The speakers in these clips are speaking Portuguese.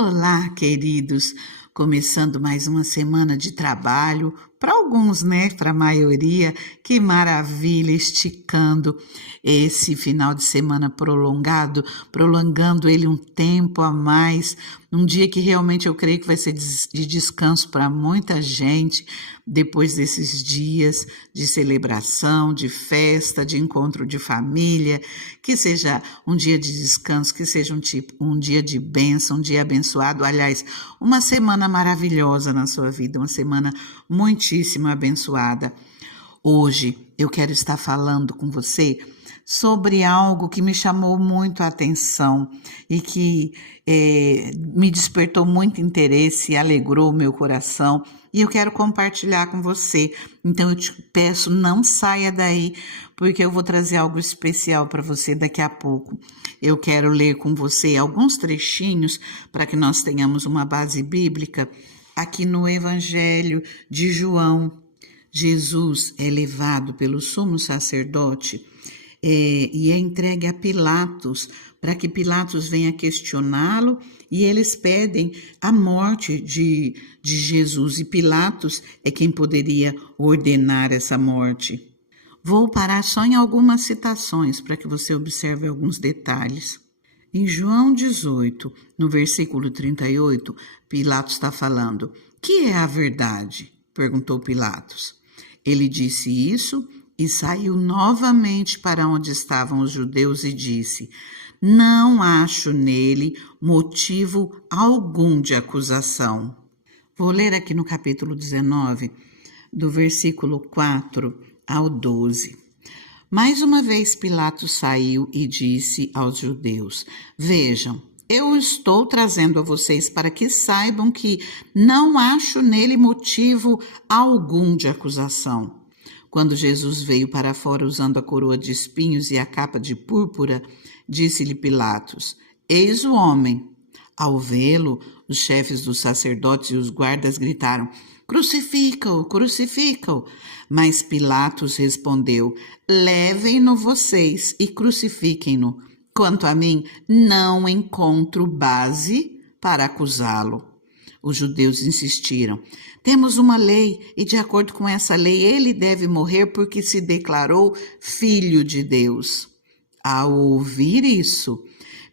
Olá, queridos! Começando mais uma semana de trabalho, para alguns, né? Para a maioria, que maravilha, esticando esse final de semana prolongando ele um tempo a mais, um dia que realmente eu creio que vai ser de descanso para muita gente, depois desses dias de celebração, de festa, de encontro de família, que seja um dia de descanso, que seja um dia de bênção, um dia abençoado, aliás, uma semana maravilhosa na sua vida, uma semana muitíssimo abençoada. Hoje eu quero estar falando com você sobre algo que me chamou muito a atenção e que me despertou muito interesse e alegrou meu coração, e eu quero compartilhar com você. Então eu te peço, não saia daí, porque eu vou trazer algo especial para você daqui a pouco. Eu quero ler com você alguns trechinhos para que nós tenhamos uma base bíblica aqui no Evangelho de João. Jesus é levado pelo sumo sacerdote e é entregue a Pilatos, para que Pilatos venha questioná-lo, e eles pedem a morte de Jesus, e Pilatos é quem poderia ordenar essa morte. Vou parar só em algumas citações para que você observe alguns detalhes. Em João 18, no versículo 38, Pilatos está falando: "Que é a verdade?", perguntou Pilatos. Ele disse isso e saiu novamente para onde estavam os judeus e disse: "Não acho nele motivo algum de acusação." Vou ler aqui no capítulo 19, do versículo 4 ao 12. Mais uma vez Pilatos saiu e disse aos judeus: "Vejam, eu estou trazendo a vocês para que saibam que não acho nele motivo algum de acusação." Quando Jesus veio para fora usando a coroa de espinhos e a capa de púrpura, disse-lhe Pilatos: "Eis o homem." Ao vê-lo, os chefes dos sacerdotes e os guardas gritaram: "Crucifica-o, crucifica-o." Mas Pilatos respondeu: "Levem-no vocês e crucifiquem-no. Quanto a mim, não encontro base para acusá-lo." Os judeus insistiram: "Temos uma lei e, de acordo com essa lei, ele deve morrer porque se declarou filho de Deus." Ao ouvir isso,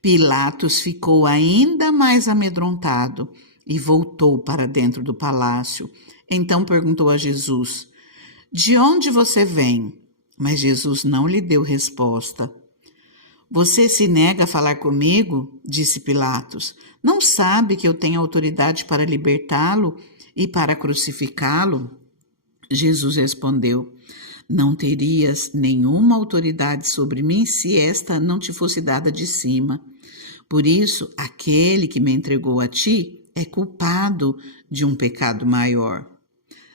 Pilatos ficou ainda mais amedrontado e voltou para dentro do palácio. Então perguntou a Jesus: "De onde você vem?" Mas Jesus não lhe deu resposta. "Você se nega a falar comigo?", disse Pilatos. "Não sabe que eu tenho autoridade para libertá-lo e para crucificá-lo?" Jesus respondeu: "Não terias nenhuma autoridade sobre mim se esta não te fosse dada de cima. Por isso, aquele que me entregou a ti é culpado de um pecado maior."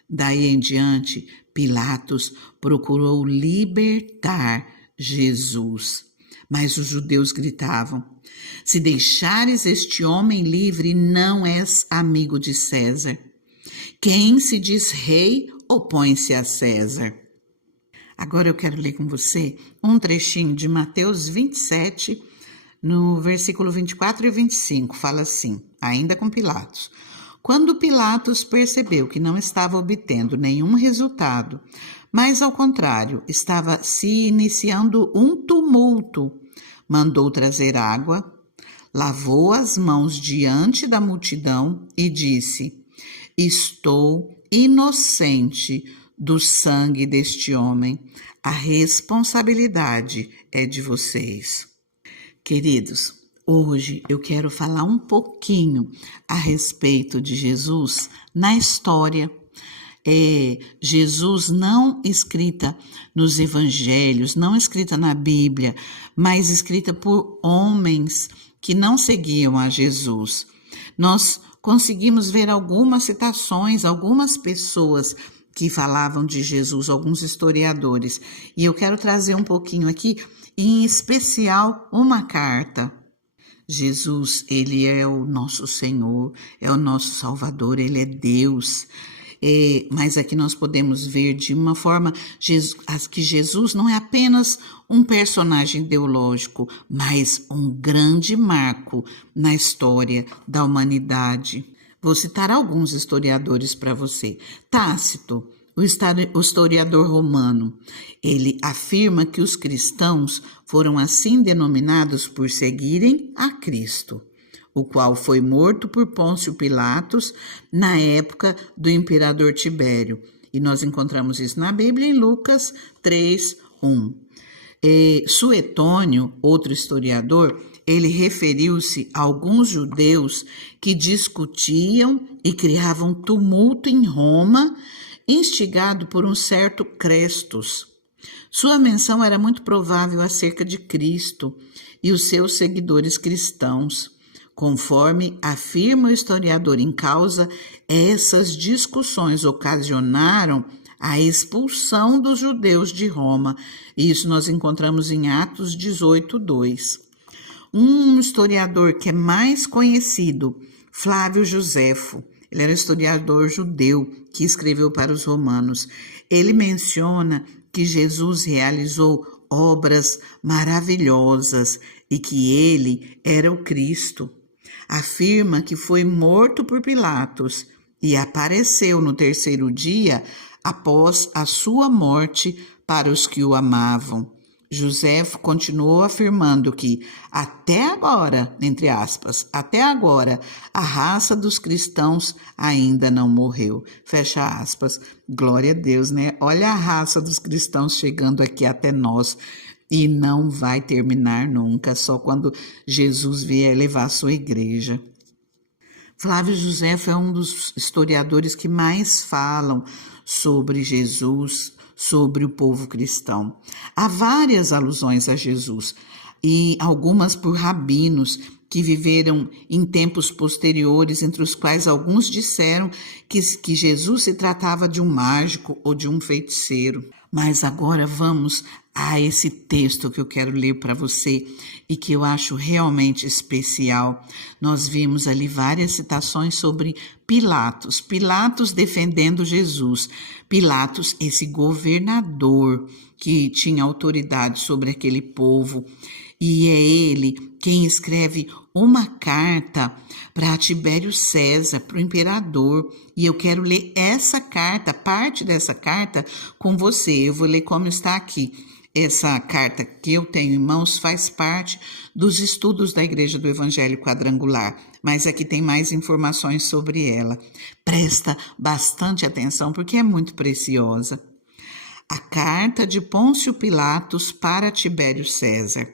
Daí em diante, Pilatos procurou libertar Jesus. Mas os judeus gritavam: "Se deixares este homem livre, não és amigo de César. Quem se diz rei opõe-se a César." Agora eu quero ler com você um trechinho de Mateus 27, no versículo 24 e 25. Fala assim, ainda com Pilatos: "Quando Pilatos percebeu que não estava obtendo nenhum resultado, mas ao contrário, estava se iniciando um tumulto, mandou trazer água, lavou as mãos diante da multidão e disse: "Estou inocente do sangue deste homem. A responsabilidade é de vocês." Queridos, hoje eu quero falar um pouquinho a respeito de Jesus na história. Jesus não escrita nos evangelhos, não escrita na Bíblia, mas escrita por homens que não seguiam a Jesus. Nós conseguimos ver algumas citações, algumas pessoas que falavam de Jesus, alguns historiadores, e eu quero trazer um pouquinho aqui, em especial uma carta. Jesus, ele é o nosso Senhor, é o nosso Salvador, ele é Deus. Mas aqui nós podemos ver de uma forma que Jesus não é apenas um personagem ideológico, mas um grande marco na história da humanidade. Vou citar alguns historiadores para você. Tácito, o historiador romano, ele afirma que os cristãos foram assim denominados por seguirem a Cristo, o qual foi morto por Pôncio Pilatos na época do imperador Tibério. E nós encontramos isso na Bíblia em Lucas 3:1. Suetônio, outro historiador, ele referiu-se a alguns judeus que discutiam e criavam tumulto em Roma, instigado por um certo Crestus. Sua menção era muito provável acerca de Cristo e os seus seguidores cristãos. Conforme afirma o historiador em causa, essas discussões ocasionaram a expulsão dos judeus de Roma. Isso nós encontramos em Atos 18:2. Um historiador que é mais conhecido, Flávio Joséfo, ele era historiador judeu que escreveu para os romanos. Ele menciona que Jesus realizou obras maravilhosas e que ele era o Cristo. Afirma que foi morto por Pilatos e apareceu no terceiro dia após a sua morte para os que o amavam. Joséfo continuou afirmando que até agora, entre aspas, até agora, a raça dos cristãos ainda não morreu. Fecha aspas. Glória a Deus, né? Olha a raça dos cristãos chegando aqui até nós. E não vai terminar nunca, só quando Jesus vier levar a sua igreja. Flávio Joséfo é um dos historiadores que mais falam sobre Jesus, sobre o povo cristão. Há várias alusões a Jesus, e algumas por rabinos que viveram em tempos posteriores, entre os quais alguns disseram que Jesus se tratava de um mágico ou de um feiticeiro. Mas agora vamos a esse texto que eu quero ler para você e que eu acho realmente especial. Nós vimos ali várias citações sobre Pilatos. Pilatos defendendo Jesus. Pilatos, esse governador que tinha autoridade sobre aquele povo. E é ele quem escreve uma carta para Tibério César, para o imperador. E eu quero ler essa carta, parte dessa carta, com você. Eu vou ler como está aqui. Essa carta que eu tenho em mãos faz parte dos estudos da Igreja do Evangelho Quadrangular, mas aqui tem mais informações sobre ela. Presta bastante atenção porque é muito preciosa. A carta de Pôncio Pilatos para Tibério César.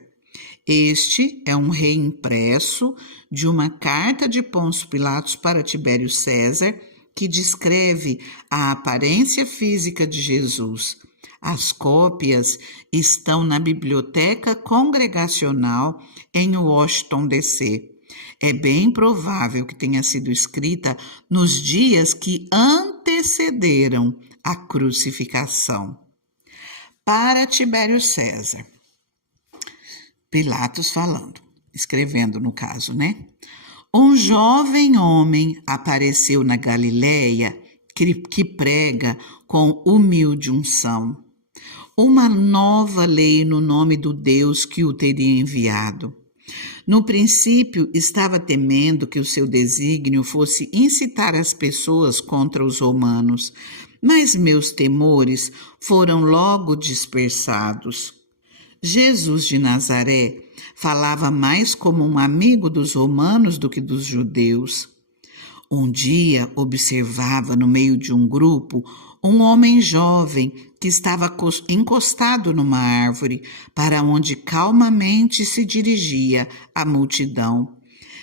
Este é um reimpresso de uma carta de Pôncio Pilatos para Tibério César que descreve a aparência física de Jesus. As cópias estão na Biblioteca Congregacional em Washington, D.C. É bem provável que tenha sido escrita nos dias que antecederam a crucificação. Para Tibério César. Pilatos falando, escrevendo no caso, né? Um jovem homem apareceu na Galileia que prega com humilde unção uma nova lei no nome do Deus que o teria enviado. No princípio, estava temendo que o seu desígnio fosse incitar as pessoas contra os romanos, mas meus temores foram logo dispersados. Jesus de Nazaré falava mais como um amigo dos romanos do que dos judeus. Um dia observava no meio de um grupo um homem jovem que estava encostado numa árvore, para onde calmamente se dirigia a multidão.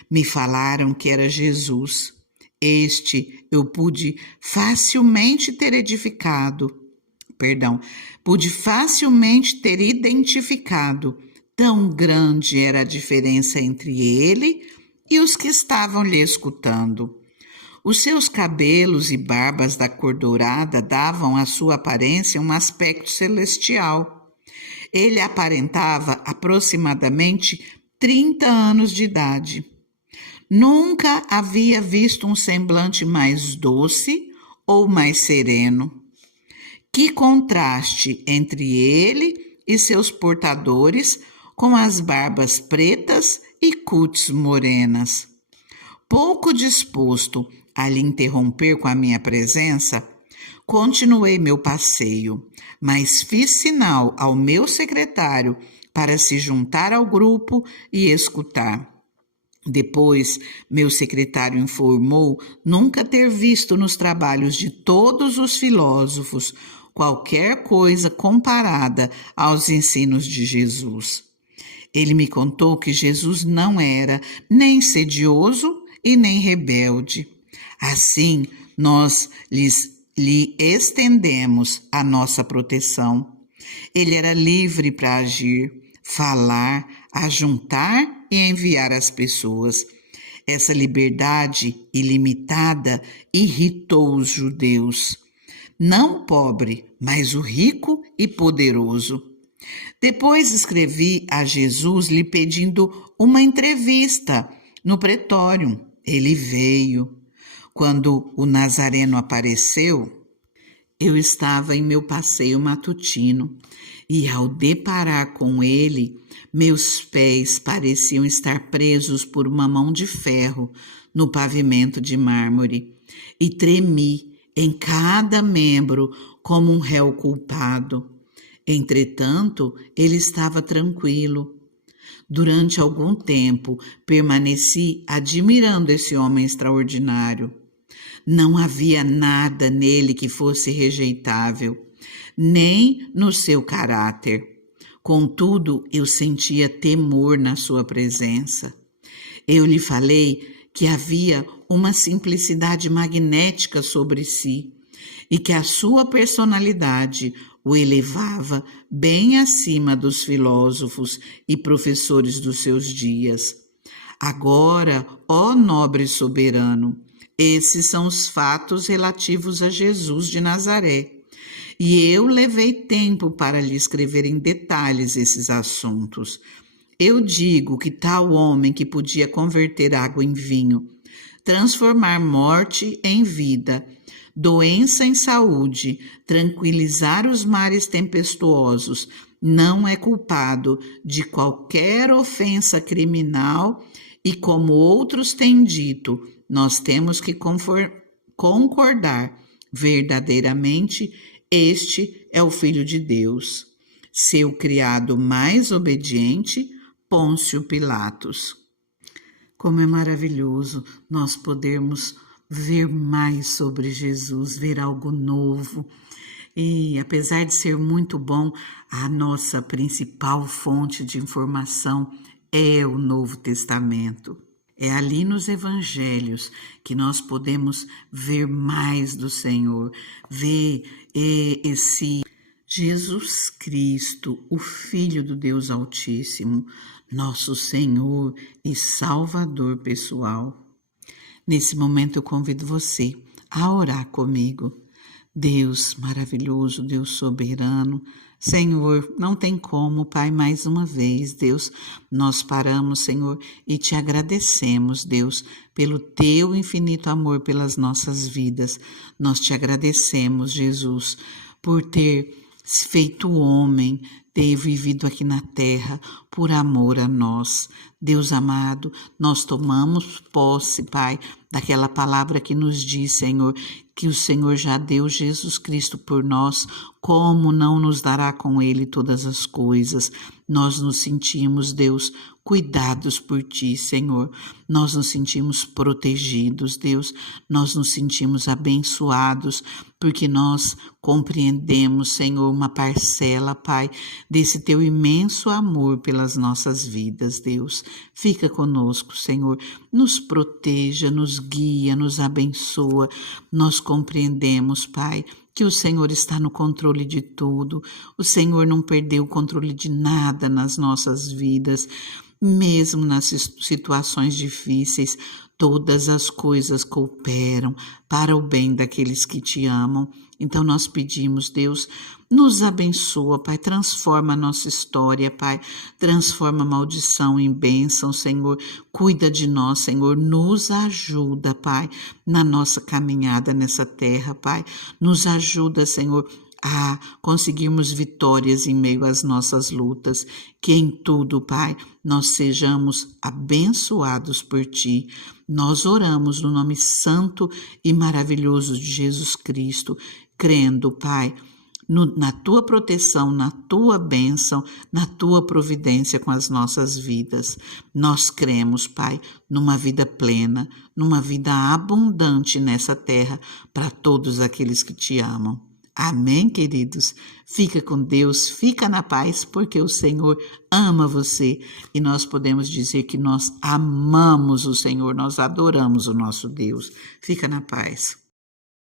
Me falaram que era Jesus. Este eu pude facilmente ter identificado. Tão grande era a diferença entre ele e os que estavam lhe escutando. Os seus cabelos e barbas da cor dourada davam à sua aparência um aspecto celestial. Ele aparentava aproximadamente 30 anos de idade. Nunca havia visto um semblante mais doce ou mais sereno? Que contraste entre ele e seus portadores, com as barbas pretas e cutes morenas. Pouco disposto a lhe interromper com a minha presença, continuei meu passeio, mas fiz sinal ao meu secretário para se juntar ao grupo e escutar. Depois, meu secretário informou nunca ter visto nos trabalhos de todos os filósofos qualquer coisa comparada aos ensinos de Jesus. Ele me contou que Jesus não era nem sedioso e nem rebelde. Assim, nós lhe estendemos a nossa proteção. Ele era livre para agir, falar, ajuntar e enviar as pessoas. Essa liberdade ilimitada irritou os judeus. Não o pobre, mas o rico e poderoso. Depois escrevi a Jesus lhe pedindo uma entrevista no pretório. Ele veio. Quando o Nazareno apareceu, eu estava em meu passeio matutino e, ao deparar com ele, meus pés pareciam estar presos por uma mão de ferro no pavimento de mármore e tremi em cada membro como um réu culpado. Entretanto, ele estava tranquilo. Durante algum tempo, permaneci admirando esse homem extraordinário. Não havia nada nele que fosse rejeitável, nem no seu caráter. Contudo, eu sentia temor na sua presença. Eu lhe falei que havia uma simplicidade magnética sobre si e que a sua personalidade o elevava bem acima dos filósofos e professores dos seus dias. Agora, ó nobre soberano, esses são os fatos relativos a Jesus de Nazaré, e eu levei tempo para lhe escrever em detalhes esses assuntos. Eu digo que tal homem que podia converter água em vinho, transformar morte em vida, doença em saúde, tranquilizar os mares tempestuosos, não é culpado de qualquer ofensa criminal e, como outros têm dito, nós temos que concordar. Verdadeiramente, este é o Filho de Deus. Seu criado mais obediente, Pôncio Pilatos. Como é maravilhoso nós podermos ver mais sobre Jesus, ver algo novo. E apesar de ser muito bom, a nossa principal fonte de informação é o Novo Testamento. É ali nos evangelhos que nós podemos ver mais do Senhor, ver esse Jesus Cristo, o Filho do Deus Altíssimo, nosso Senhor e Salvador pessoal. Nesse momento eu convido você a orar comigo. Deus maravilhoso, Deus soberano, Senhor, não tem como, Pai, mais uma vez, Deus, nós paramos, Senhor, e te agradecemos, Deus, pelo teu infinito amor pelas nossas vidas. Nós te agradecemos, Jesus, por ter se feito homem, ter vivido aqui na terra por amor a nós. Deus amado, nós tomamos posse, Pai, daquela palavra que nos diz, Senhor, que o Senhor já deu Jesus Cristo por nós, como não nos dará com Ele todas as coisas? Nós nos sentimos, Deus, cuidados por Ti, Senhor. Nós nos sentimos protegidos, Deus. Nós nos sentimos abençoados, porque nós compreendemos, Senhor, uma parcela, Pai, desse Teu imenso amor pelas nossas vidas, Deus. Fica conosco, Senhor. Nos proteja, nos guia, nos abençoa. Nós compreendemos, Pai, que o Senhor está no controle de tudo. O Senhor não perdeu o controle de nada nas nossas vidas. mesmo nas situações difíceis, todas as coisas cooperam para o bem daqueles que te amam. Então nós pedimos, Deus, nos abençoa, Pai, transforma a nossa história, Pai, transforma a maldição em bênção, Senhor, cuida de nós, Senhor, nos ajuda, Pai, na nossa caminhada nessa terra, Pai, nos ajuda, Senhor, a conseguirmos vitórias em meio às nossas lutas, que em tudo, Pai, nós sejamos abençoados por Ti. Nós oramos no nome santo e maravilhoso de Jesus Cristo, crendo, Pai, na Tua proteção, na Tua bênção, na Tua providência com as nossas vidas. Nós cremos, Pai, numa vida plena, numa vida abundante nessa terra para todos aqueles que Te amam. Amém, queridos? Fica com Deus, fica na paz, porque o Senhor ama você e nós podemos dizer que nós amamos o Senhor, nós adoramos o nosso Deus. Fica na paz.